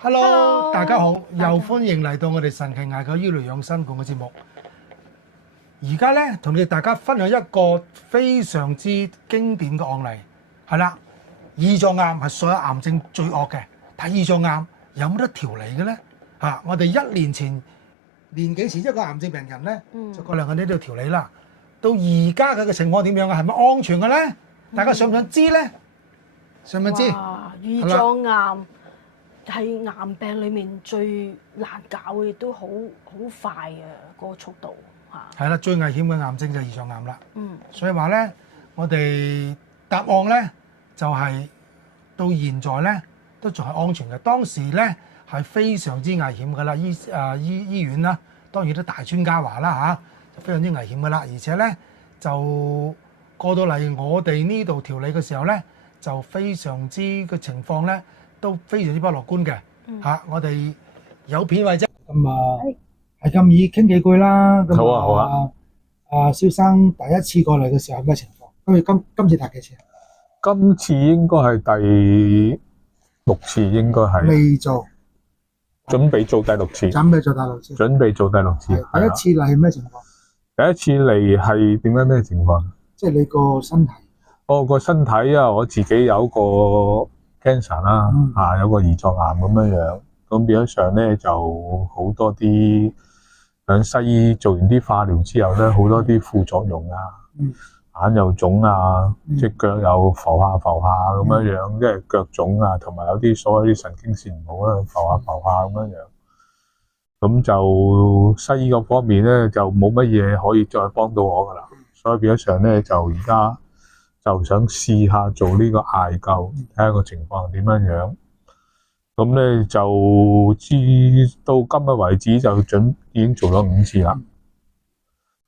Hello，大家好，又歡迎嚟到我哋神奇艾灸醫療養生館嘅節目。而家咧同你哋大家分享一個非常之經典嘅案例，係啦，胰臟癌係所有癌症最惡嘅，但胰臟癌有冇得調理嘅咧？我哋1年前、年幾前一個癌症病人咧，就過嚟我哋呢度調理啦。到而家佢嘅情況點樣啊？係咪安全嘅咧？大家想唔想知咧？想唔想知？胰臟癌係癌病裡面最難搞嘅，亦都好快嘅嗰個速度嚇。係啦，最危險嘅癌症就係胰臟癌啦。所以話咧，我哋答案咧就係到現在咧都仲係安全嘅。當時咧係非常之危險㗎啦，醫院啦，當然都大專家話啦嚇，非常之危險㗎啦。而且咧就過到嚟我哋呢度調理嘅時候咧，就非常之嘅情況咧都非常之不樂觀嘅嚇。我哋有片為啫。咁係咁易傾幾句啦。好啊好啊。蕭生第一次過嚟嘅時候係咩情況？今次第幾次？今次應該係第6次，應該係未做，準備做第6次。準備做第6次。準備做第6次。第一次嚟係咩情況？第一次嚟係點樣咩情況？即係你個身體。我個身體啊，我自己有個 cancer 啦，有個胰臟癌咁樣，咁變咗上咧就好多啲響西醫做完啲化療之後咧，好多啲副作用啊，眼又腫啊，隻腳又浮下咁樣，即係腳腫啊，同埋有啲所謂啲神經線唔好啦，浮下咁樣。咁就西醫嗰方面咧就冇乜嘢可以再幫到我噶啦，所以變咗上咧就而家就想試下做呢個艾灸，睇下個情況點樣。咁咧就至到今日為止就已經做咗5次啦。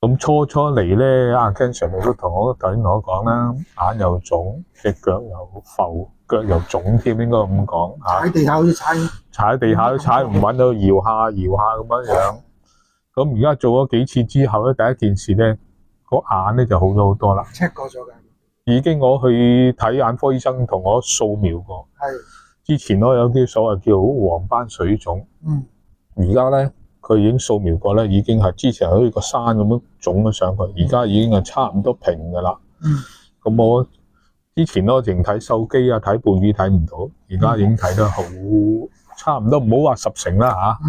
咁初嚟咧，阿 Ken Sir 都頭先同我講啦，眼又腫，隻腳又浮，腳又腫添，應該咁講嚇。踩地下好似踩地下都踩唔穩，都搖下咁樣。咁而家做咗幾次之後咧，第一件事咧，個眼咧就好咗好多啦。check 過咗嘅。已經我去睇眼科醫生同我掃描過。之前我有啲所謂叫黃斑水腫。而家咧佢已經掃描過咧，已經係之前好似個山咁樣腫咗上去，而家已經係差唔多平噶啦。咁我之前我淨睇手機啊，睇背語睇唔到，而家已經睇得好差唔多，唔好話10成啦嚇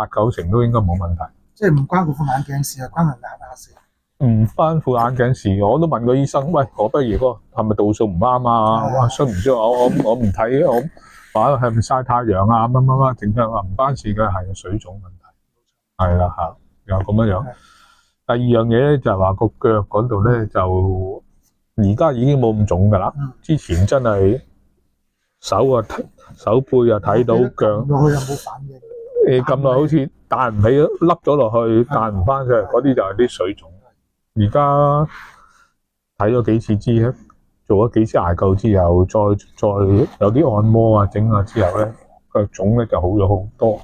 ，8、9成都應該冇問題。即係唔關嗰副眼鏡事，係關人眼事。唔關副眼鏡事，我都問過醫生，喂，我不如係咪度數唔啱啊？哇，衰唔知我唔睇，我話係咪曬太陽啊？乜，整得話唔關事嘅，係水腫問題。係啦嚇，又咁樣。第二樣嘢咧就係話個腳嗰度咧就而家已經冇咁腫㗎啦。之前真係手背啊睇到腳落去又冇反應。咁耐好似彈唔起，凹咗落去彈唔翻上嚟，嗰啲就係啲水腫。而家睇咗幾次做咗幾次艾灸之後，再有啲按摩啊整啊之後咧，腳腫咧就好咗好多。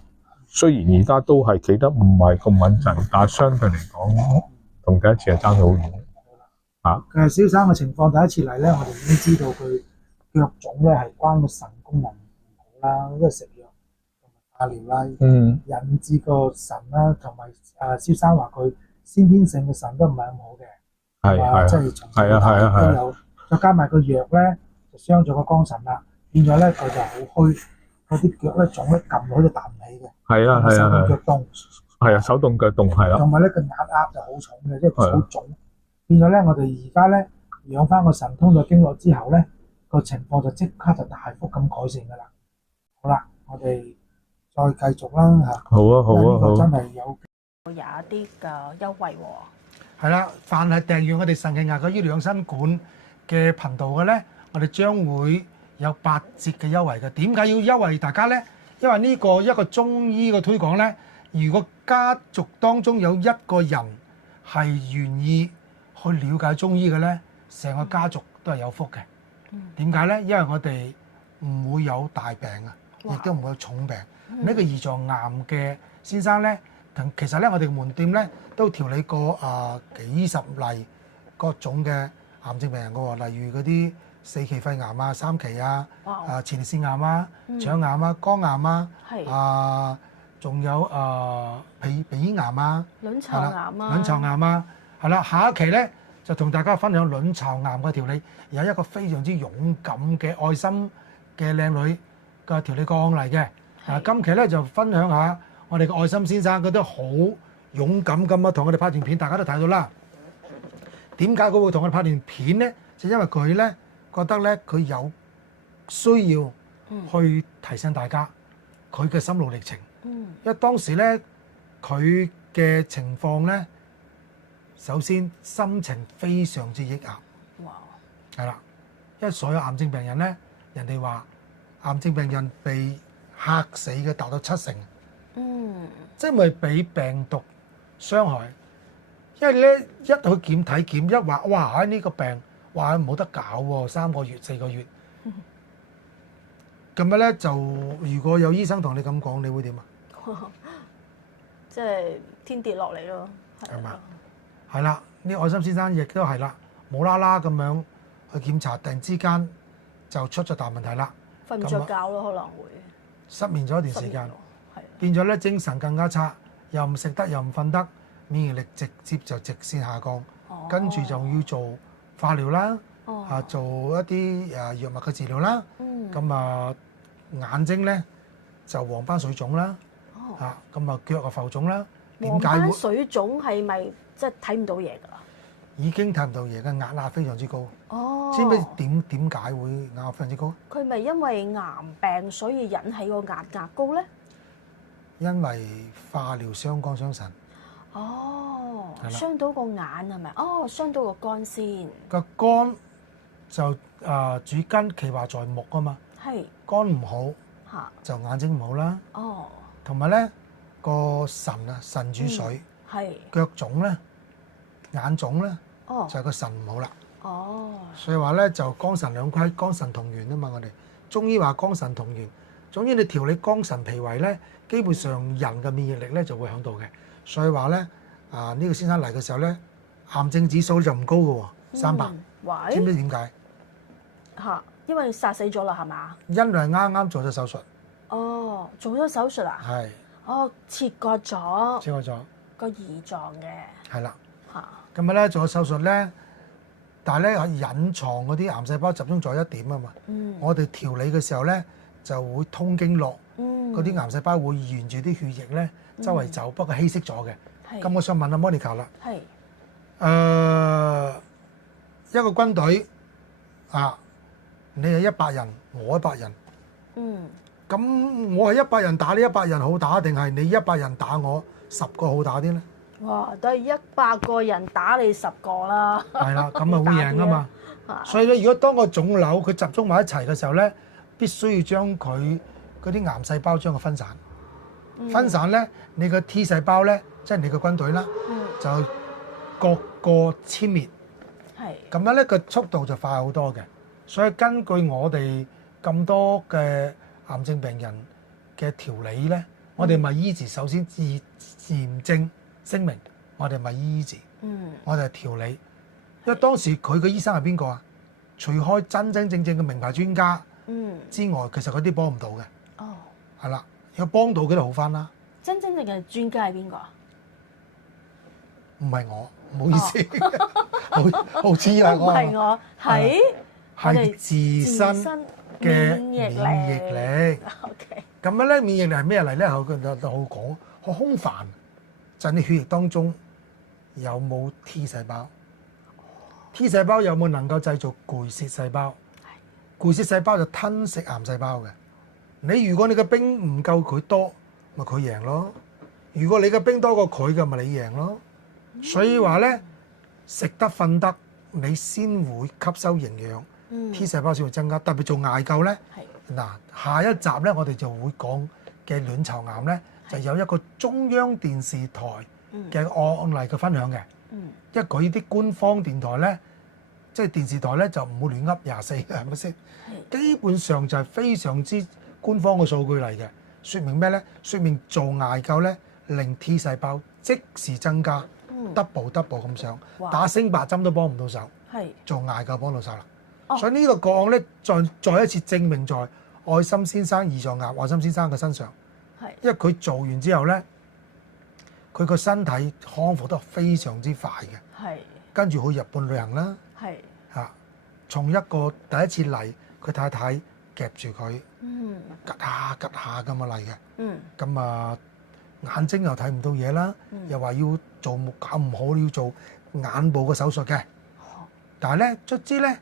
雖然而家都係企得唔係咁穩陣，但係相對嚟講，同第一次係爭咗好遠。蕭生嘅情況第一次嚟咧，我哋已經知道佢腳腫咧係關個腎功能唔好啦，因為食藥同埋化療啦，引致個腎啦，同埋蕭生話佢先天性嘅腎都唔係咁好嘅，即係都有，再加埋個藥咧就傷咗個肝腎啦，變咗咧佢就好虛，嗰啲腳咧腫咧撳落去就彈唔起嘅。手凍腳凍。手凍腳凍係啦。同埋咧個眼壓就好重嘅，即係好腫。變咗咧，我哋而家咧養翻個腎通咗經絡之後咧，個情況就即刻就大幅咁改善噶啦。好啦，我哋再繼續啦嚇。好啊。呢個真係有一啲嘅優惠喎。係啦，凡係訂閱我哋神奇艾灸醫療養生館嘅頻道嘅咧，我哋將會有8折嘅優惠嘅。點解要優惠大家咧？因為呢個一個中醫嘅推廣咧，如果家族當中有一個人係願意去了解中醫嘅咧，成個家族都係有福嘅。點解咧？因為我哋唔會有大病啊，亦都唔會有重病。呢個胰臟癌嘅先生咧，其實咧我哋門店咧都調理過幾十例各種嘅癌症病人嘅喎，例如嗰啲4期肺癌啊、3期啊、哇前列腺癌啊、腸癌啊、肝癌啊，係仲有鼻咽癌啊，卵巢癌啊，卵巢癌啊，係啦。下一期咧就同大家分享卵巢癌嘅調理，有一個非常之勇敢嘅愛心嘅靚女嘅調理個案嚟嘅。今期咧就分享下我哋嘅愛心先生，佢都好勇敢咁啊，同我哋拍段片，大家都睇到啦。點解佢會同我哋拍段片咧？就因為佢咧覺得咧佢有需要去提醒大家佢嘅心路歷程。因為當時咧佢嘅情況咧，首先心情非常之抑壓。哇！係啦，因為所有癌症病人咧，人哋話癌症病人被嚇死嘅達到70%。即係咪俾病毒傷害？因為咧一去檢體檢一話，哇！呢個病話冇得搞喎，3個月4個月。咁樣咧就如果有醫生同你咁講，你會點啊？即係天跌落嚟咯，係嘛？係啦，呢愛心先生亦都係啦，無啦啦咁樣去檢查，突然之間就出咗大問題啦。瞓唔着覺咯，可能會失眠咗一段時間，係變咗咧精神更加差，又唔食得又唔瞓得，免疫力直接就直線下降，跟住就要做化療啦，做一啲藥物嘅治療啦，咁眼睛咧就黃斑水腫啦，咁腳啊浮腫啦。點解黃斑會水腫係咪即係睇唔到嘢㗎啦？已經睇唔到嘢嘅眼壓非常之高？哦，知唔知點解會眼壓非常之高？佢咪因為癌病所以引起個眼壓高咧？因為化療傷肝傷腎。哦，係啦傷到個眼係咪？哦，傷到個肝先。個肝就主筋其華在目啊嘛，係肝唔好嚇。就眼睛唔好啦，哦，同埋咧個腎主水，係。腳腫咧、眼腫咧哦。就係個腎唔好啦。哦。所以話咧就肝腎兩虧，肝腎同源啊嘛，我哋中醫話肝腎同源。總之你調理肝腎脾胃咧，基本上人嘅免疫力咧就會喺度嘅。所以話咧呢個先生嚟嘅時候咧，癌症指數就唔高嘅喎，300。喂。知唔知點解？嚇，因為殺死咗啦，係嘛？因為啱啱做咗手術。哦，做咗手術啊？係。哦，切割咗。切割咗。個胰臟嘅。係啦。嚇。咁咧做咗手術咧，但係咧隱藏嗰啲癌細胞集中在一點啊嘛。我哋調理嘅時候咧，就會通經絡，嗰啲癌細胞會沿住啲血液咧周圍走，不過稀釋咗嘅。咁我想問阿 Monica 啦。係。一個軍隊你係100人，我100人。咁我係100人打你100人好打，定係你100人打我10個好打啲咧？哇！都係100個人打你10個啦。係啦，咁啊會贏啊嘛。所以咧，如果當個腫瘤佢集中埋一齊嘅時候咧，必須要將佢嗰啲癌細胞將佢分散。分散咧，你個 T 細胞咧，即係你個軍隊啦，就各個殲滅。係。咁樣咧個速度就快好多嘅。所以根據我哋咁多嘅癌症病人嘅調理咧，我哋咪醫治首先嚴正聲明，我哋咪醫治。我哋係調理。因為當時佢嘅醫生係邊個啊？除開真真正正嘅名牌專家之外，其實嗰啲幫唔到嘅。哦。係啦，有幫到佢就好翻啦。真正嘅專家係邊個啊？唔係我，唔好意思，好似係我。唔係我，係自身嘅免疫力。OK。咁樣咧，免疫力係咩嚟咧？我講好空泛，就係你血液當中有冇 T 細胞？T 細胞有冇能夠製造巨噬細胞？巨噬細胞就吞食癌細胞嘅。如果你嘅兵唔夠佢多，咪佢贏咯。如果你嘅兵多過佢嘅，咪你贏咯。所以話咧，食得瞓得，你先會吸收營養。T 細胞先會增加，特別做艾灸咧。嗱，下一集咧，我哋就會講嘅卵巢癌咧，就有一個中央電視台嘅案例嘅分享嘅。因為佢啲官方電台咧，即係電視台咧，就唔會亂噏24，係咪先？基本上就係非常之官方嘅數據嚟嘅，説明咩咧？説明做艾灸咧，令 T 細胞即時增加，double 咁上，打升白針都幫唔到手，做艾灸幫到手啦。所以呢個個案咧，再一次證明在愛心先生胰臟癌愛心先生嘅身上，係因為佢做完之後咧，佢個身體康復得非常之快嘅，係跟住去日本旅行啦，係嚇，從一個第一次嚟，佢太太夾住佢，吉下咁啊嚟嘅，咁啊眼睛又睇唔到嘢啦，又話要做搞唔好要做眼部嘅手術嘅，但係咧卒之咧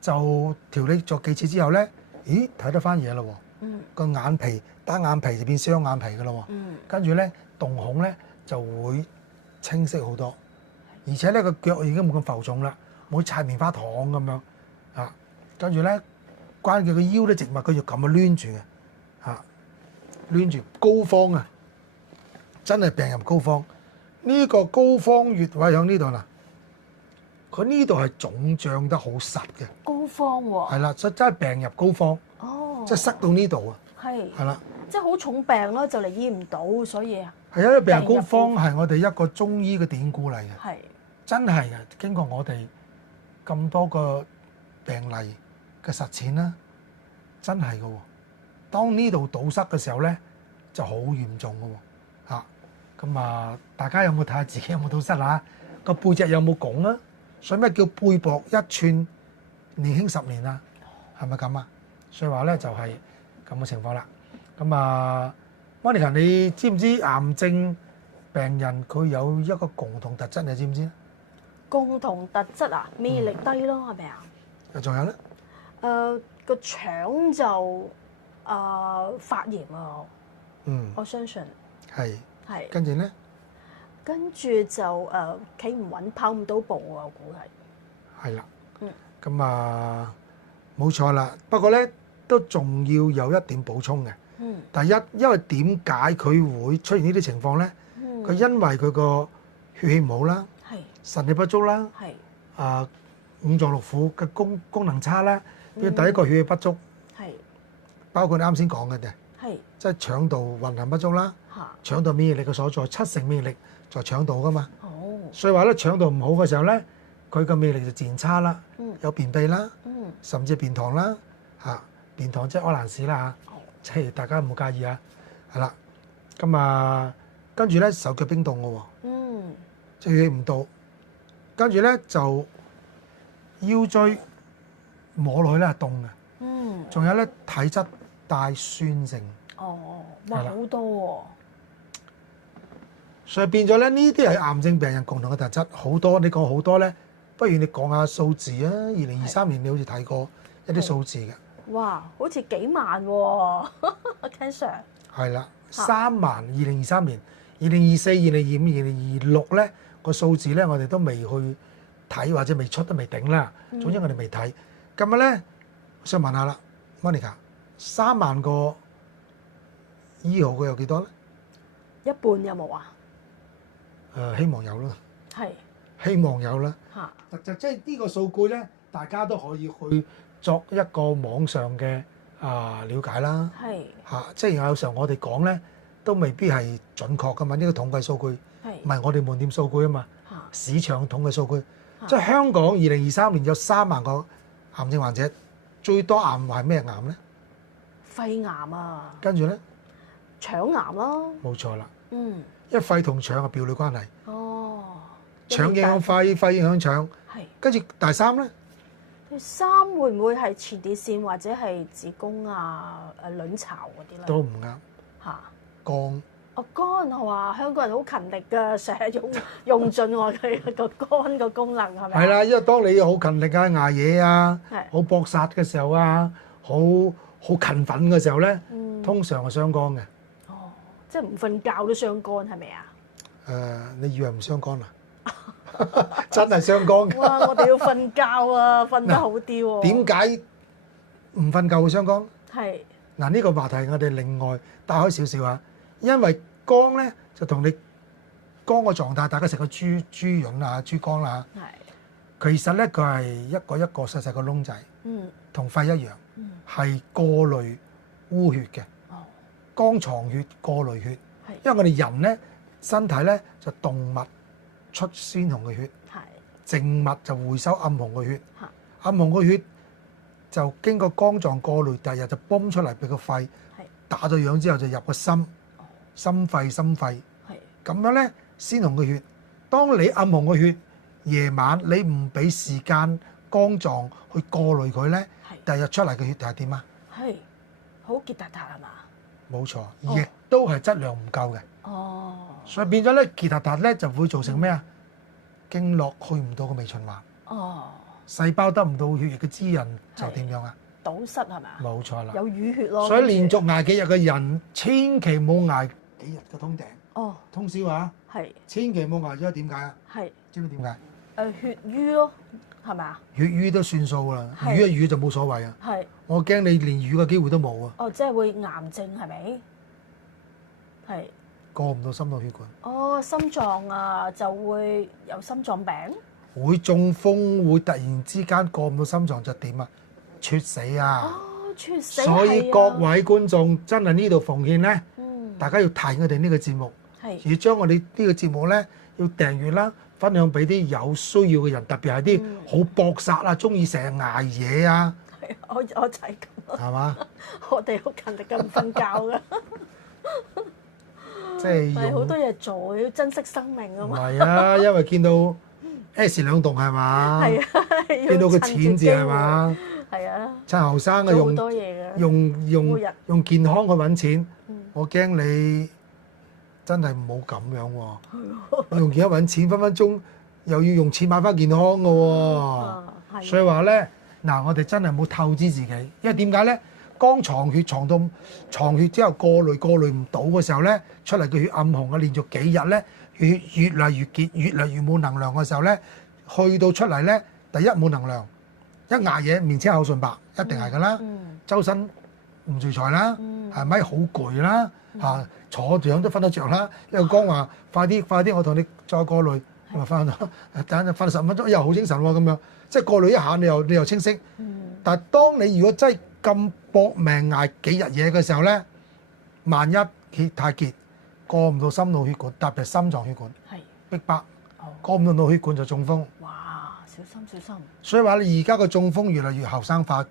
就調理咗幾次之後咧，咦睇得翻嘢咯喎，個眼皮單眼皮就變雙眼皮嘅咯喎，跟住咧瞳孔咧就會清晰好多，而且咧個腳已經冇咁浮腫啦，冇擦棉花糖咁樣啊，跟住咧關鍵個腰咧直物佢要咁啊攣住嘅嚇，攣住膏肓啊，真係病入膏肓。呢個膏肓穴位喺呢度啦，佢呢度係腫脹得好實嘅，膏肓喎，係啦，真係病入膏肓，哦，即係塞到呢度啊，係係啦，即係好重病咯，就嚟醫唔到，所以係啊，因為病入膏肓係我哋一個中醫嘅典故嚟嘅，係真係嘅，經過我哋咁多個病例嘅實踐啦，真係嘅喎。當呢度堵塞嘅時候咧，就好嚴重嘅喎，嚇。咁啊，大家有冇睇下自己有冇堵塞啊？個背脊有冇拱啊？所以咩叫背薄一寸年輕10年啊？係咪咁啊？所以話咧就係咁嘅情況啦。咁啊，Monica，你知唔知癌症病人佢有一個共同特質，你知唔知啊？共同特質啊，免疫力低咯，係咪啊？仲有咧？個腸就發炎啊，我相信係。係。跟住咧？跟住就企唔穩，跑唔到步啊！我估係。係啦。咁啊，冇錯啦。不過咧，都仲要有一點補充嘅。第一，因為點解佢會出現呢啲情況咧？佢因為佢個血氣唔好啦，腎氣不足啦，五臟六腑嘅功能差啦。第一個血氣不足，包括你啱先講嘅啫，即係腸道運行不足啦。腸道免疫力嘅所在，70%免疫力在腸道噶嘛。所以話咧，腸道唔好嘅時候咧，佢個免疫力就自然差啦。有便秘啦，甚至便溏啦，便溏即係屙爛屎啦嚇，即係大家唔好介意啊。係啦，咁啊，跟住咧手腳冰凍嘅喎，即係血氣唔到，跟住咧就腰椎摸落去咧係凍嘅，仲有咧體質帶酸性。哇好多喎！所以變咗咧，呢啲係癌症病人共同嘅特質，好多。你講好多咧，不如你講下數字啊！2023年你好似睇過一啲數字嘅。哇，好似幾萬喎，Ken Sir。係啦，3萬2023年，2024、2025、2026咧個數字咧，我哋都未去睇或者未出都未頂啦。總之我哋未睇。今日咧，我想問下啦，Monica， 3萬個醫好嘅有幾多咧？一半有冇啊？希望有啦。係。希望有啦。嚇。就即係呢個數據咧，大家都可以去作一個網上嘅了解啦。係。即係有時候我哋講咧，都未必係準確噶嘛。呢個統計數據唔係我哋門店數據啊嘛。市場統計數據，即係香港2023年有3萬個癌症患者，最多癌係咩癌咧？肺癌啊。跟住咧？腸癌咯。冇錯啦。因為肺同腸係表裏關係。哦。腸影響肺，肺影響腸。係。跟住第三咧？第三會唔會係前列腺或者係子宮啊、卵巢嗰啲咧？都唔啱。嚇。肝。肝我話香港人好勤力㗎，成日用盡我哋個肝個功能係咪？係啦，因為當你好勤力啊、捱夜啊、好搏殺嘅時候啊、好勤奮嘅時候咧，通常係傷肝嘅。哦，即係唔瞓覺都傷肝係咪啊？你以為唔傷肝啊？真係傷肝㗎。哇！我哋要瞓覺啊，瞓得好啲喎。點解唔瞓覺會傷肝？係。嗱，呢個話題我哋另外帶開少少啊，因為肝咧就同你肝個狀態，大家食個豬潤啊、豬肝啦。係。其實咧佢係一個細細個窿仔，同肺一樣，係過濾污血嘅。哦。肝藏血、過濾血。係。因為我哋人咧身體咧就動脈出鮮紅嘅血，靜脈就回收暗紅嘅血。暗紅嘅血就經過肝臟過濾，第二日就泵出嚟俾個肺，係打咗氧之後就入個心，心肺。係咁樣咧，鮮紅嘅血。當你暗紅嘅血，夜晚你唔俾時間肝臟去過濾佢咧，第二日出嚟嘅血係點啊？係好結達達係嘛？冇錯，亦都係質量唔夠嘅。哦，所以變咗咧，結達達咧就會造成咩啊？經絡去唔到個微循環，哦，細胞得唔到血液嘅滋潤就點樣啊？堵塞係嘛？冇錯啦。有淤血咯。所以連續捱幾日嘅人，千祈冇捱幾日嘅通頂。哦，通宵啊！係千祈冇捱咗，點解啊？係知唔知點解？血瘀咯，係咪啊？血瘀都算數啦，係瘀一瘀就冇所謂啊！係我驚你連瘀嘅機會都冇啊！哦，即係會癌症係咪？係過唔到心腦血管，哦，心臟啊就會有心臟病。會中風，會突然之間過唔到心臟就點啊？猝死啊！哦，猝死所以係啊各位觀眾真係呢度奉獻咧，大家要睇我哋呢個節目，係要將我哋呢個節目咧要訂閱啦，分享俾啲有需要嘅人，特別係啲好搏殺啊，中意成日捱夜啊，係我就係咁，係嘛？我哋好勤力咁唔瞓覺㗎，即係係好用多嘢做，要珍惜生命啊唔嘛。係啊，因為見到 S 兩棟係嘛，係啊，見到個錢字係嘛，係啊，趁後生嘅做好用多嘢㗎。用用每日用健康去揾錢，我驚你真係唔好咁樣喎。你用健康揾錢，分分鐘又要用錢買翻健康嘅喎。啊，係。所以話咧，嗱，我哋真係冇透支自己，因為點解咧？肝藏血藏到藏血之後過濾唔到嘅時候咧，出嚟嘅血暗紅啊，連續幾日咧，血越嚟越結，越嚟越冇能量嘅時候咧，去到出嚟咧，第一冇能量，一捱嘢面青口唇白，一定係㗎啦，周身唔聚財啦，係咪好攰啦？嚇坐住都瞓得着啦，因為肝話快啲，我同你再過濾，咁咪翻咗，等陣瞓15分鐘又好精神喎咁樣，即係過濾一下你又清晰。但係當你如果真係咁搏命捱幾日嘢嘅時候咧，萬一血太結，過唔到心腦血管，特別係心臟血管係逼迫，過唔到腦血管就中風。哇！小心小心。所以話你而家個中風越嚟越後生化，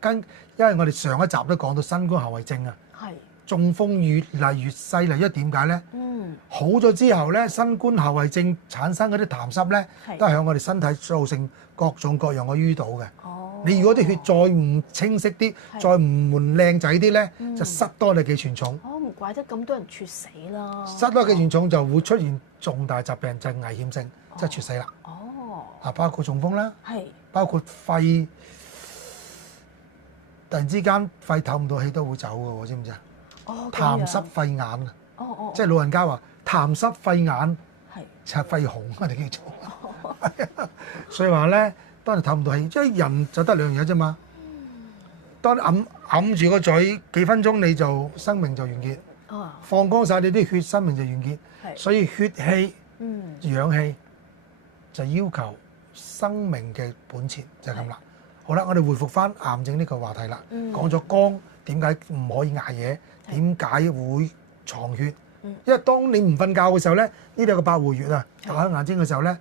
因為我哋上一集都講到新冠後遺症啊，係。中風越嚟越犀利，因為點解咧？好咗之後咧，新冠後遺症產生嗰啲痰濕咧，都係喺我哋身體造成各種各樣嘅淤堵嘅。你如果啲血再唔清晰啲，再唔換靚仔啲咧，就塞多你寄存重。唔怪得咁多人猝死啦。塞多寄存重就會出現重大疾病，就係危險性，即係猝死啦。啊，包括中風啦，包括肺突然之間肺透唔到氣都會走嘅喎，知唔知啊？痰濕肺眼啊！即係老人家話痰濕肺眼，就係肺紅我哋叫做。所以話咧，當你透唔到氣，即係人就得兩樣嘢啫嘛。當你揞住個嘴幾分鐘，你就生命就完結。放光晒你啲血，生命就完結。所以血氣、氧氣就要求生命嘅本錢就係咁啦。好啦，我哋回復翻癌症呢個話題啦。講咗肝點解唔可以捱夜？點解會藏血？因為當你唔瞓覺嘅時候咧，呢度有個百會穴啊，打開眼睛嘅時候咧，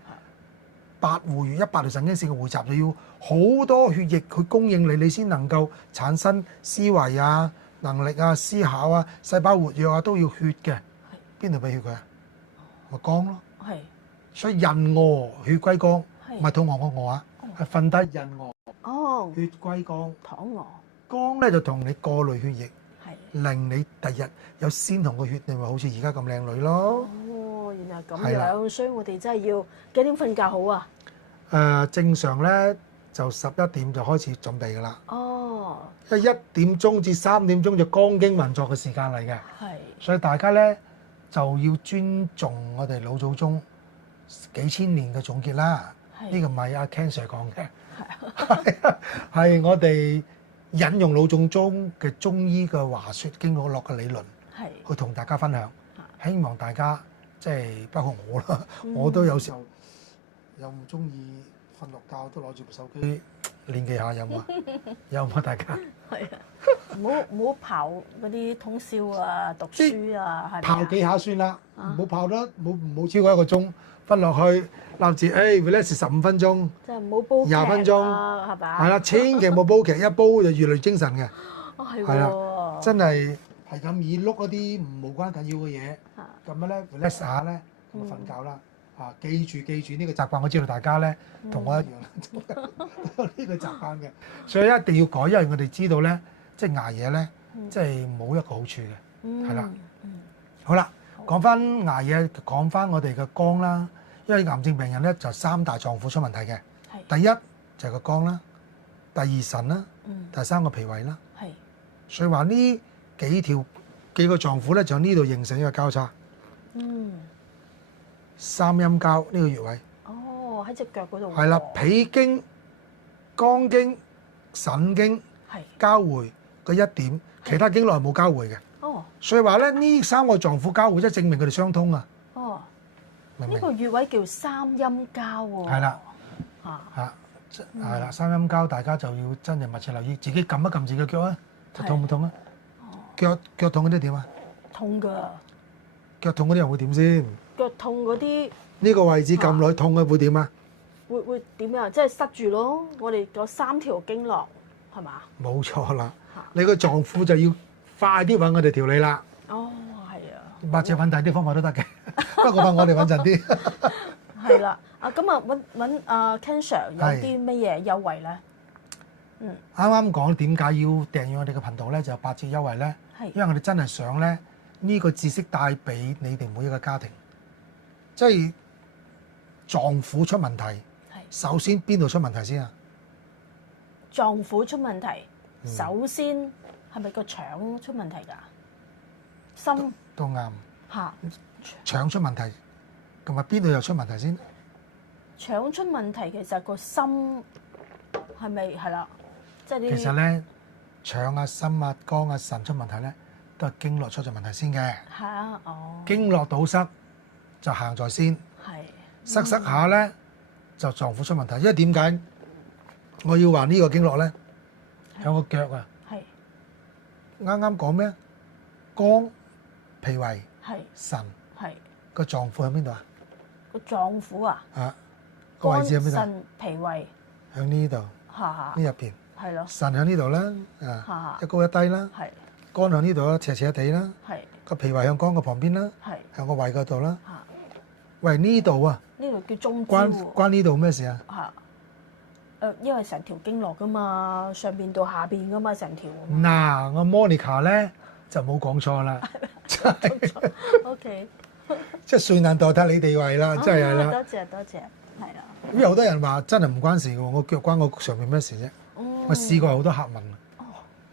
百會穴100條神經線嘅匯集就要好多血液去供應你，你先能夠產生思維啊、能力啊、思考啊、細胞活躍啊都要血嘅。邊度俾血佢啊？咪肝咯。所以人餓血歸肝，唔係肚餓個餓啊，係瞓低人餓，血歸肝。躺餓。肝咧就同你過濾血液。令你第日有鮮紅嘅血，你咪好似而家咁靚女咯。原來咁樣，所以我哋真係要幾點瞓覺好啊？正常咧就11點就開始準備㗎啦。因為1點鐘至3點鐘就肝經運作嘅時間嚟嘅。所以大家咧就要尊重我哋老祖宗幾千年嘅總結啦。呢個唔係阿 Ken Sir 講嘅，係我哋引用老祖宗嘅中醫嘅話説經絡落嘅理論，去同大家分享。希望大家即係包括我啦，我都有時候又唔中意瞓落覺，都攞住部手機練幾下有冇啊？有冇大家？係啊。唔好刨嗰啲通宵啊、讀書啊，係咪啊泡幾下算啦，唔好泡得冇超過1個鐘，瞓落去立住relax 15分鐘，即係唔好煲劇20分鐘啊，係咪？係啦，千祈冇煲劇，一煲就越嚟越精神嘅，哦，係係啦，喎，真係咁以碌嗰啲無關緊要嘅嘢，啊咁樣咧 relax 下咧，咁就瞓覺啦。記住呢個習慣，我知道大家咧同我一樣都有呢個習慣嘅，所以一定要改，因為我哋知道咧，即係捱夜咧，即係冇一個好處嘅，係啦。好啦，講翻捱夜，講翻我哋嘅肝啦，因為癌症病人咧就3大臟腑出問題嘅，第一就係個肝啦，第二腎啦，第三個脾胃啦，係，所以話呢幾個臟腑咧就呢度形成一個交叉。三陰交呢個穴位，哦，喺隻腳嗰度。係啦，脾經、肝經、腎經係，交匯個一點，其他經絡係冇交匯嘅。哦，所以話咧，呢3個臟腑交匯，即係證明佢哋相通啊！哦，明唔明？呢個穴位叫三陰交喎。係啦，嚇，係啦，三陰交大家就要真係密切留意，自己撳一撳自己嘅腳啊，痛唔痛啊？腳痛嗰啲點啊？痛㗎，腳痛嗰啲人會點先？腳痛嗰啲呢個位置撳落去痛嘅會點啊？會點樣？即係塞住咯。我哋嗰3條經絡係嘛？冇錯啦，你個臟腑就要快啲揾我哋調理啦。哦，係啊。或者揾第啲方法都得嘅，不過我哋穩陣啲。係啦，咁啊揾Ken Sir 有啲乜嘢優惠咧？啱啱講點解要訂閱我哋嘅頻道咧，就有8折優惠咧。係，因為我哋真係想咧呢個知識帶俾你哋每一個家庭，即係臟腑出問題。係，首先邊度出問題先啊？臟腑出問題，首先係咪個腸出問題㗎？心都啱。嚇，腸出問題，同埋邊度又出問題先？腸出問題其實個心係咪係啦？即係啲其實咧，腸啊、心啊、肝啊、腎出問題咧，都係經絡出咗問題先嘅。係啊，哦，經絡堵塞就行在先，係塞下咧就臟腑出問題。因為點解我要話呢個經絡咧？有個腳啊，係啱啱講咩？肝、脾胃、係腎係個臟腑喺邊度啊？個臟腑啊，個位置喺邊度？腎、脾胃喺呢度，嚇呢入邊。係咯，腎喺呢度啦，一高一低啦。係肝喺呢度啦，斜斜地啦。係個脾胃向肝個旁邊啦，係向個胃嗰度啦。嚇，喂，呢度啊，呢度叫中焦喎。關呢度咩事啊？嚇，因為成條經絡噶嘛，上邊到下邊噶嘛，成條。嗱，我 Monica 咧就冇講錯啦，真係 OK，即係順難代替你地位啦，真係係啦。多謝多謝，係啦。因為好多人話真係唔關事嘅喎，我腳關我上面咩事啫？我試過好多客問，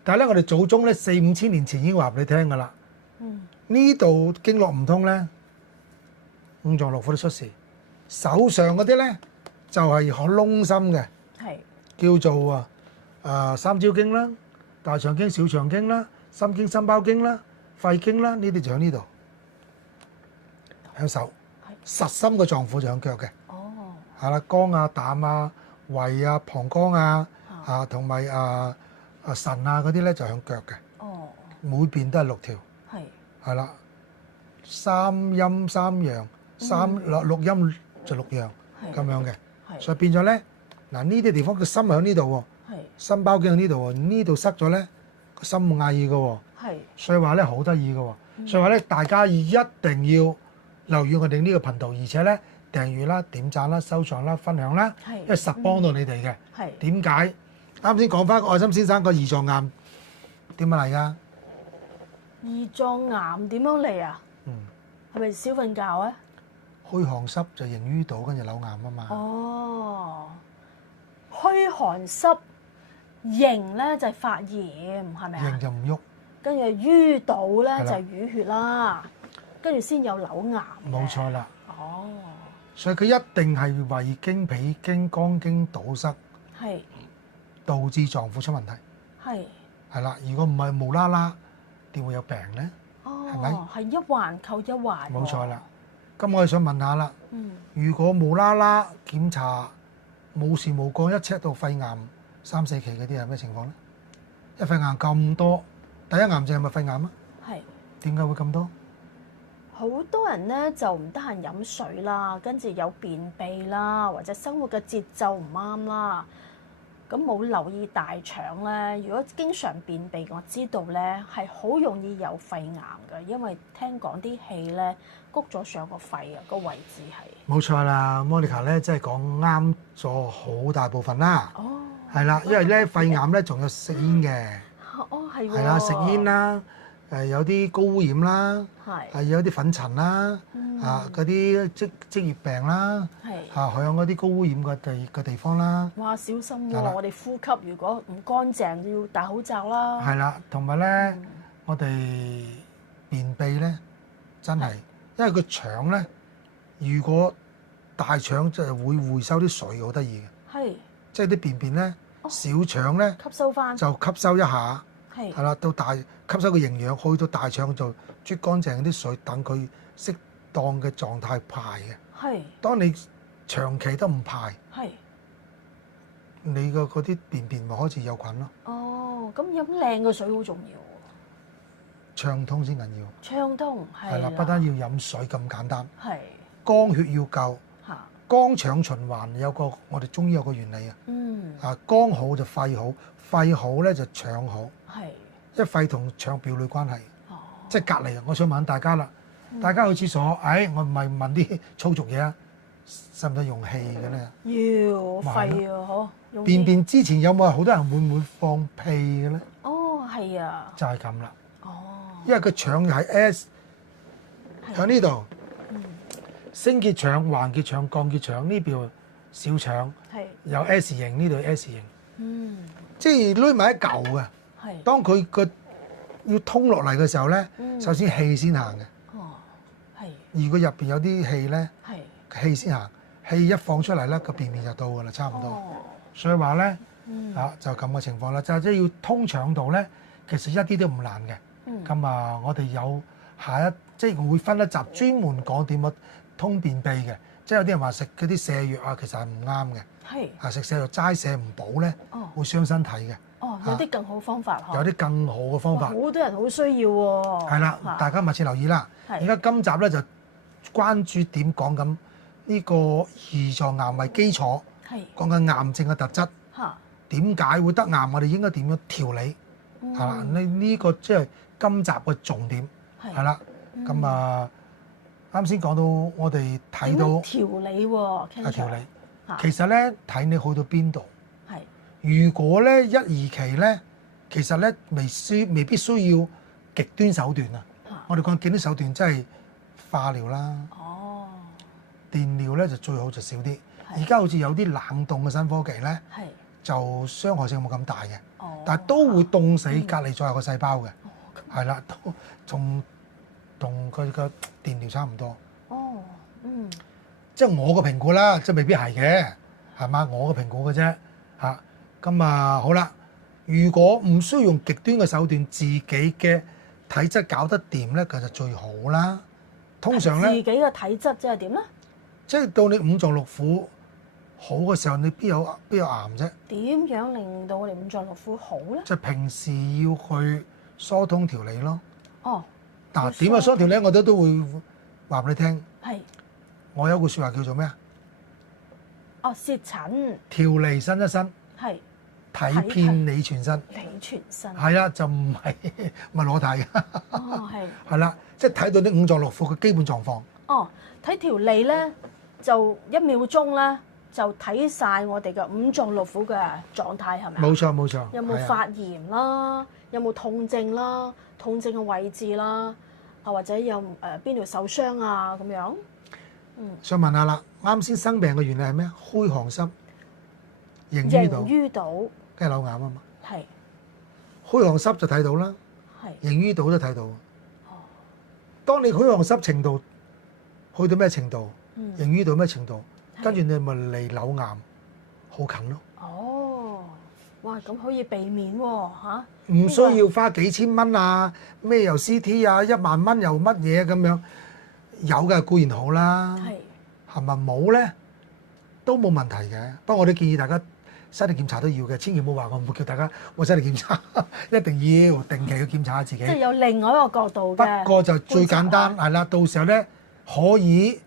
但係咧我哋祖宗咧4、5千年前已經話俾你聽㗎啦。呢度經絡唔通咧，五臟六腑都出事。手上嗰啲咧就係可窿心嘅，係叫做三焦經啦、大腸經、小腸經啦、心經、心包經啦、肺經啦，呢啲就喺呢度，喺手。實心嘅臟腑就喺腳嘅。哦，係啦，肝啊、膽啊、胃啊、膀胱啊、同埋腎啊嗰啲咧就喺腳嘅。哦，每邊都係6條。係係啦，三陰三陽，六陰就6樣咁樣嘅。所以變咗咧，嗱呢啲地方個心喺呢度喎，心包經喺呢度喎，呢度塞咗咧個心冇嗌嘅喎。係，所以話咧好得意嘅喎，所以話咧大家一定要留意我哋呢個頻道，而且咧訂閱啦、點讚啦、收藏啦、分享啦，因為實幫到你哋嘅。係點解？啱先講翻愛心先生個胰臟癌點樣嚟㗎？胰臟癌點樣嚟啊？係咪少瞓覺啊？虛寒濕就形於到，跟住瘤癌啊嘛。哦，虛寒濕形咧就係發炎，係咪啊？形就唔喐。跟住淤堵咧就係淤血啦，跟住先有瘤癌。冇錯啦。哦。所以佢一定係胃經、脾經、肝經堵塞，係導致臟腑出問題。係。係啦，如果唔係無啦啦，點會有病咧？係咪？係一環扣一環。冇錯啦。咁我哋想問下啦，如果無啦啦檢查冇事冇幹，一 check 到肺癌3、4期嗰啲係咩情況咧？因為肺癌咁多第一癌症係咪肺癌啊？係。點解會咁多？好多人咧就唔得閒飲水啦，跟住有便秘啦，或者生活嘅節奏唔啱啦。咁冇留意大腸咧，如果經常便秘，我知道咧係好容易有肺癌嘅，因為聽講啲氣咧谷咗上個肺啊，個位置係。冇錯啦，Monica 咧真係講啱咗好大部分啦。哦，係啦，因為咧肺癌咧仲有食煙嘅。哦係喎。係啦，食煙啦，有啲高污染啦，係有啲粉塵啦，嗰啲職業病啦，喺嗰啲高污染嘅地方啦。哇，小心喎！我哋呼吸如果唔乾淨，要戴口罩啦。係啦，同埋咧，我哋便秘咧，真係，因為個腸咧，如果大腸就係會回收啲水，好得意嘅。係。即係啲便便咧，小腸咧吸收翻，就吸收一下。係啦，到大吸收嘅營養，去到大腸就啜乾淨啲水，等佢適當嘅狀態排嘅。係。當你長期都唔排，係。你個嗰啲便便咪開始有菌咯。哦，咁飲靚嘅水好重要喎。暢通先緊要。暢通係啦，不單要飲水咁簡單。係。肝血要夠。嚇。肝腸循環有個我哋中醫有個原理啊。嗯。啊，肝好就肺好，肺好咧就腸好。係，因為肺同腸表裏關係，即係隔離。我想問大家啦，大家去廁所，我唔係問啲粗俗嘢啊，使唔使用氣嘅咧？要肺啊，嗬！便便之前有冇好多人會唔會放屁嘅咧？哦，係啊，就係咁啦。哦，因為個腸係 S 喺呢度，升結腸、橫結腸、降結腸呢邊小腸係有 S 型，呢度 S 型，即係攣埋一嚿嘅。當佢個要通落嚟嘅時候咧，首先氣先行嘅。哦，係。如果入邊有啲氣咧，氣先行，氣一放出嚟咧，個便便就到㗎啦，差唔多。哦。所以話咧，就咁嘅情況啦，就即係要通腸道咧，其實一啲都唔難嘅。咁我哋有即係我會分一集專門講點樣通便秘嘅。即係有啲人話食嗰啲瀉藥啊，其實係唔啱嘅。係。食瀉藥齋瀉唔補咧，會傷身體嘅。哦，有啲更好方法嗬！有啲更好嘅方法，好多人好需要喎。係啦，大家密切留意啦。而家今集咧就關注點講緊呢個胰臟癌為基礎，講緊癌症嘅特質。嚇，點解會得癌？我哋應該點樣調理？係啦，呢個即係今集嘅重點。係啦，咁啱先講到我哋睇到調理喎，調理。其實咧睇你去到邊度。如果咧一二期咧，其實咧未必需要極端手段啊。我哋講極端手段，即係化療啦。哦。電療咧就最好就少啲。而家好似有啲冷凍嘅新科技咧，就傷害性冇咁大嘅。哦。但係都會凍死隔離左右個細胞嘅。哦。係啦，都同佢個電療差唔多。哦。嗯。即係我個評估啦，即係未必係嘅，係嘛？我個評估嘅啫，嚇。咁好啦，如果唔需要用極端嘅手段，自己嘅體質搞得掂咧，其實最好啦。通常咧，自己嘅體質即係點咧？即係到你五臟六腑好嘅時候，你邊有癌啫？點樣令到我哋五臟六腑好咧？即係平時要去疏通調理咯。哦，嗱，點樣疏調理？我都會話俾你聽。係。我有句説話叫做咩啊？哦，攝診。調理身一身。係。睇遍你全身，你全身係啊，就唔係裸體嘅。哦，係。係啦，即係睇到啲五臟六腑嘅基本狀況。哦，睇條脷咧，就1秒鐘咧，就睇晒我哋嘅五臟六腑嘅狀態係咪？冇錯冇錯。有冇發炎啦？有冇痛症啦？痛症嘅位置啦，或者有邊度受傷啊咁樣？想問下啦，啱先生病嘅原理係咩？虛寒濕，凝瘀堵。梗係瘤癌啊嘛，係虛寒濕就睇到啦，係凝瘀堵都睇到。哦，當你虛寒濕程度去到咩程度，凝瘀堵咩程度，跟住你咪離瘤癌好近咯。哦，哇，咁可以避免喎嚇，唔需要花幾千蚊啊，咩又 CT 啊，1萬蚊又乜嘢咁樣，有嘅固然好啦，係咪冇咧都冇問題嘅。不過我哋建議大家身體檢查都要嘅，千祈唔好話我唔會叫大家我身體檢查，一定要定期去檢查下自己。即係有另外一個角度嘅。不過就最簡單係啦，到時候咧可以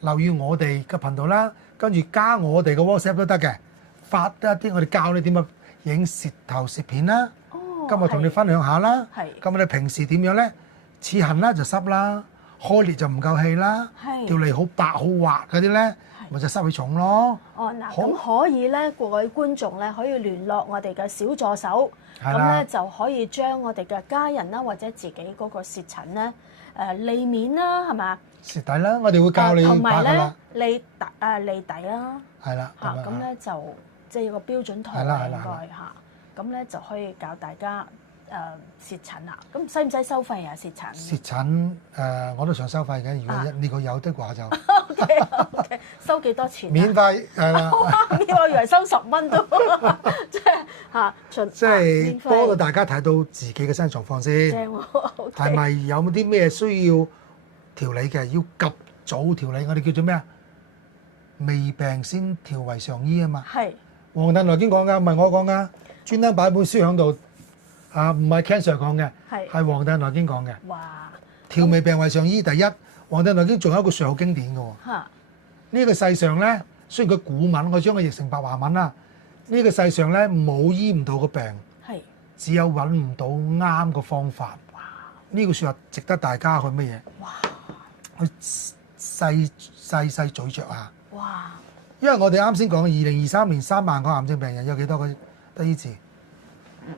留意我哋嘅頻道啦，跟住加我哋嘅 WhatsApp 都得嘅，發一啲我哋教你點樣影舌頭舌片啦。今日同你分享下啦。咁我哋平時點樣咧？似痕啦就濕啦，開裂就唔夠氣啦，條脷好白好滑嗰啲咧，咪就濕氣重咯。嗱，咁可以咧，各位觀眾咧可以聯絡我哋嘅小助手，咁咧就可以將我哋嘅家人啦或者自己嗰個舌診咧脷面啦，係咪？舌底啦，我哋會教你同埋咧脷底啦。係啦。咁咧就即係個標準圖啦，應該嚇。咁咧就可以教大家舌診啦。咁使唔使收費啊？舌診？舌診我都想收費嘅。如果呢個有的話就 OK， 收幾多錢？免費係啦。我以為收10蚊都，即係嚇即係幫到大家睇到自己嘅身體狀況先。正喎，係咪有冇啲咩需要調理嘅？要及早調理，我哋叫做咩啊？未病先調為上醫啊嘛。係。黃帝內經講㗎，唔係我講㗎，專登擺本書喺度。唔係 Ken Sir 講嘅，係《黃帝內經》講嘅。哇！調味病為上醫，第一，《黃帝內經》仲有一個最好經典嘅喎。呢個世上咧，雖然佢古文，我將佢譯成白話文啦。呢個世上咧冇醫唔到個病，只有揾唔到啱個方法。哇！呢個説話值得大家去乜嘢？哇！去細咀嚼下。哇！因為我哋啱先講2023年3萬個癌症病人，有幾多個得醫治？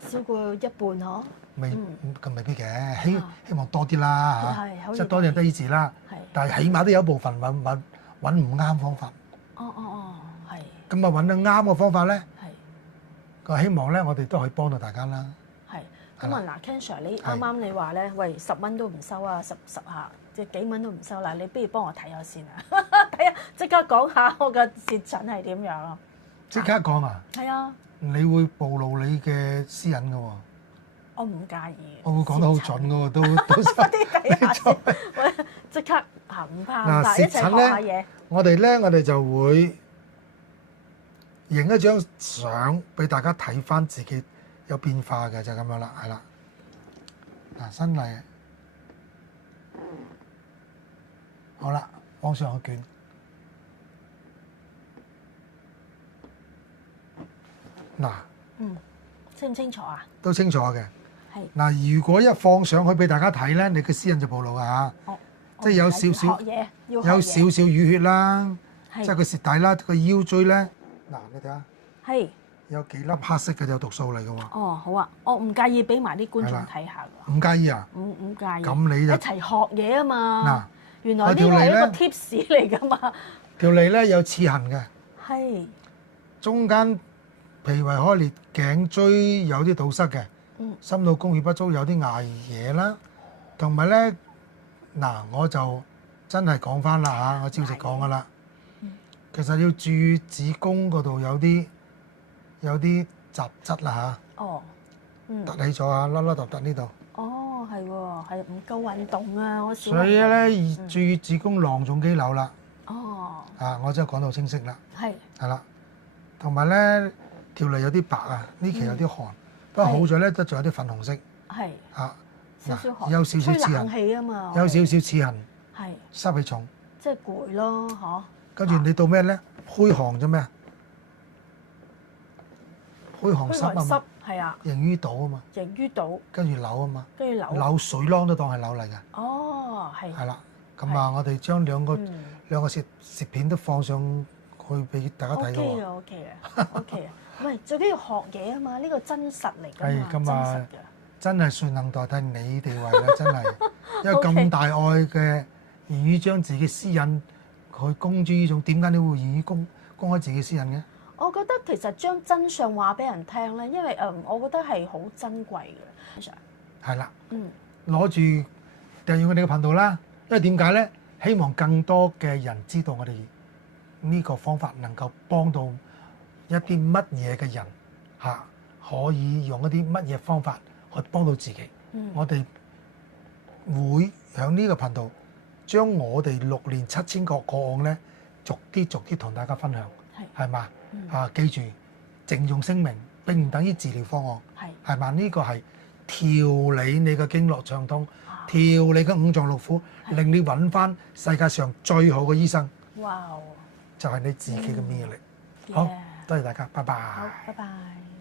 超過一半嗬，咁未必嘅，希望多啲啦嚇，即係多啲人得醫治啦。但係起碼都有一部分揾唔啱方法。係。咁啊揾得啱嘅方法咧，個希望咧，我哋都可以幫到大家啦。係。咁嗱，Ken Sir，你啱啱你話咧，喂10蚊都唔收啊，十下即係幾蚊都唔收啦，你不如幫我睇下先啊，睇下即刻講下我嘅舌診係點樣咯。即刻講啊！係啊。你會暴露你嘅私隱嘅喎，我唔介意。我會講得好準嘅喎，都啲睇下先，即刻唔怕，一齊學下嘢。我哋就會影一張相俾大家睇翻自己有變化嘅，就咁樣啦，係啦。嗱，新嚟，好啦，往上個卷。嗱，清唔清楚啊？都清楚嘅。係。嗱，如果一放上去俾大家睇咧，你嘅私隱就暴露㗎嚇。即係有少少淤血啦，即係個舌底啦，個腰椎咧。嗱，你睇下。係。有幾粒黑色嘅有毒素嚟㗎喎。哦，好啊，我唔介意俾埋啲觀眾睇下㗎。唔介意啊？唔介意。咁你就一齊學嘢啊嘛。嗱，原來呢個係一個 tips 嚟㗎嘛。條脷咧有刺痕嘅。係。中間脾胃開裂，頸椎有啲堵塞嘅，心腦供血不足，有啲捱嘢啦，同埋咧嗱，我就真係講翻啦嚇，我照直講噶啦。其實要注意子宮嗰度有啲雜質啦嚇。哦。凸起咗啊，凹凹凸凸呢度。哦，係喎，係唔夠運動啊，我少。所以咧，注意子宮囊腫肌瘤啦。哦。我真係講到清晰啦。係。係啦，同埋咧。條脷有啲白啊，呢期有啲寒，不過好在咧都仲有啲粉紅色。係有少少刺痕，有少少刺痕，濕氣重，即係攰咯，嗬。跟住你到咩咧？虛寒啫咩？虛寒濕啊嘛，係啊，形於島啊嘛，形於島，跟住瘤啊嘛，瘤水囊都當係瘤嚟嘅。哦，係。係啦，咁我哋將兩個舌片都放上去俾大家睇嘅喎。OK 啊。喂，最緊要學嘢啊嘛！呢個真實嚟㗎嘛，真實嘅。真係誰能代替你地位咧？真係，因為咁大愛嘅，願意將自己私隱去公諸於眾，點解你會願意公開自己私隱嘅？我覺得其實將真相話俾人聽咧，因為我覺得係好珍貴嘅。係啦，攞住訂閱我哋嘅頻道啦，因為點解咧？希望更多嘅人知道我哋呢個方法能夠幫到一啲乜嘢嘅人嚇，可以用一啲乜嘢方法去幫到自己。我哋會喺呢個頻道將我哋6年7000個個案咧，逐啲同大家分享，係嘛？記住鄭重聲明並唔等於治療方案，係係嘛？呢個係調理你嘅經絡暢通，調理嘅五臟六腑，令你揾翻世界上最好嘅醫生，哇！就係你自己嘅魅力。好，多謝大家，拜拜。好，拜拜。